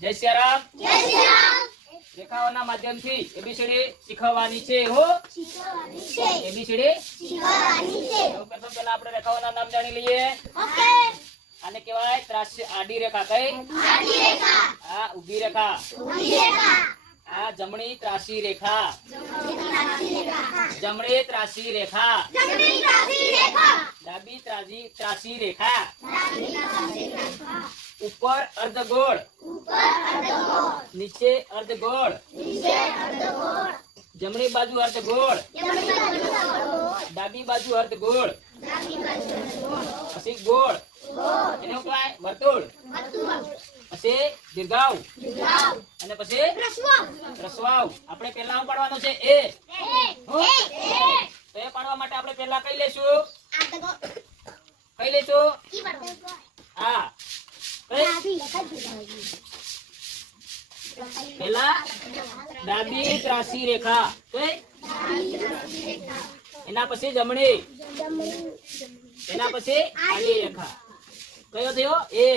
જય શ્રી રામ. રેખાઓના માધ્યમથી એબીસીડી શીખવવાની છે હો. એબીસીડી પ્રથમ પહેલા આપણે રેખાઓના નામ જાણી લઈએ. આને કહેવાય ત્રાસી આડી રેખા. કઈ? આ ઊભી રેખા. આ જમણી ત્રાસી રેખા. જમણી ત્રાસી રેખા. ડાબી ત્રાસી રેખા. ઉપર અર્ધગોળ. નીચે અર્ધગોળ. જમણી બાજુ અર્ધગોળ. ડાબી બાજુ અર્ધગોળ. પછી ગોળ. એને શું કહેવાય? વર્તુળ. પછી દીર્ઘાવ. અને પછી રસવાવ. આપણે પહેલા શું પાડવાનું છે? એ. તો એ પાડવા માટે આપણે પહેલા કઈ લેશું? કઈ લેશું? હા. પેલા ડાબી ત્રાસી રેખા. એના પછી જમણી. એના પછી આડી રેખા. કયો થયો? એ.